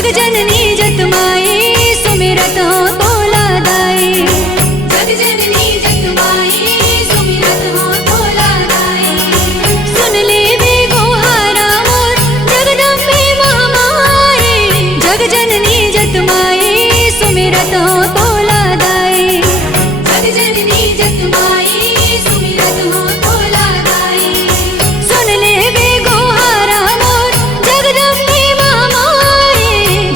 जग जननी जत माई सुमिरत हो तोला दाई। जग जननी जत माई सुमिरत हो तोला दाई। सुन ले बे गोहारा मोर जगदम्बे महामाई। जग जननी जत माई सुमिरत हो तोला दाई। जग जननी जत माई सुमिरत हो तोला दाई। सुन ले बे गोहारा मोर जगदम्बे महामाई।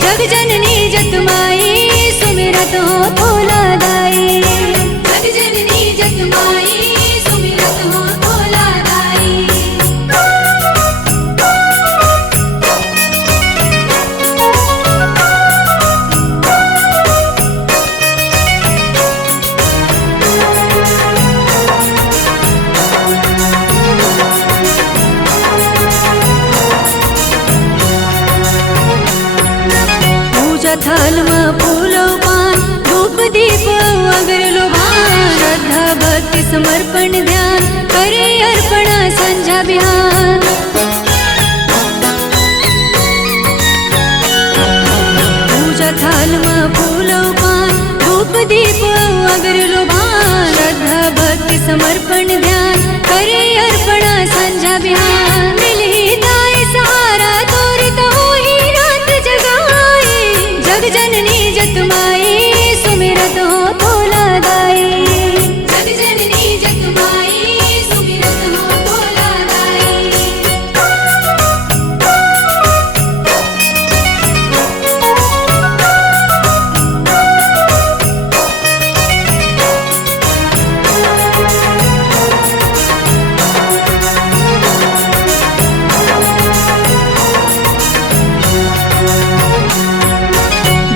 जग जननी जत माई सुमिरत हो तोला दाई। जग जननी जत माई सुमिरत हो तोला दाई। पूजा थाल में फूलो पान धूप दीप अगरलो भान। श्रद्धा भक्ति समर्पण ध्यान करे अर्पण संझा बिहान। पूजा थाल में फूलो पान धूप दीप अगरलो भान। श्रद्धा भक्ति समर्पण ध्यान करे अर्पण संझा बिहान। मिली दाई सहारा तोरी तो ही रात जगाई। जग जननी जत माई सुमिरत हो तोला दाई। जग जननी जत माई सुमिरत हो तोला दाई।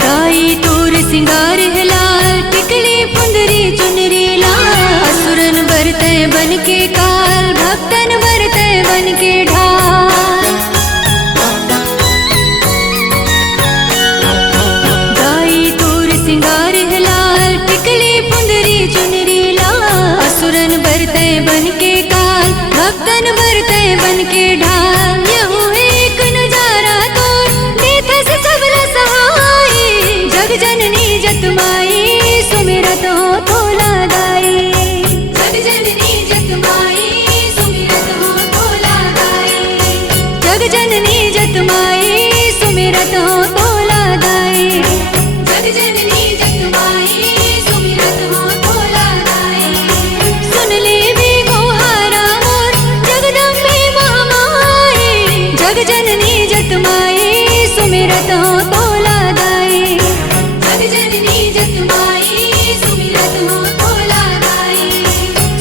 दाई तोर सिंगार है लाल टिकली पुंदरी चुनरी लाल। असुरन बरते बन के काल भक्तन बरते बन के ढाल। दाई तोर सिंगार है लाल टिकली पुंदरी चुनरी लाल। असुरन बरते बन के काल भक्तन बरते बन के ढाल। यहू एक नजारा तोर देखस सबला सहाई। जग जननी जत माई सुमिरत हो तोला दाई। जग जननी जत माई सुमिरत हो तोला दाई। जग जननी जत माई सुमिरत हो तोला दाई। जग जननी जत माई सुमिरत हो तोला दाई। सुन ले बे गोहारा मोर जगदम्बे महामाई। जग जननी जत माई सुमिरत हो तोला दाई। जग जननी जत माई सुमिरत हो तोला दाई।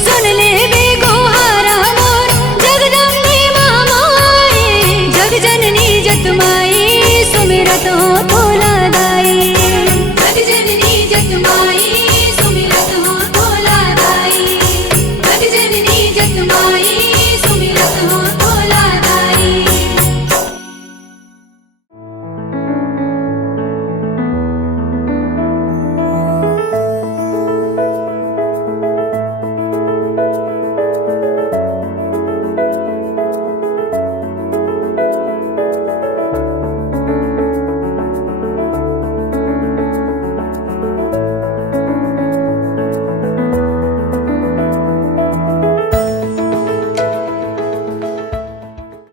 सुन ले बे गोहारा मोर जगदम्बे महामाई। जग जननी जत माई सुमिरत हो तोला दाई। जग जननी जत माई सुमिरत हो तोला दाई। जग जननी जत माई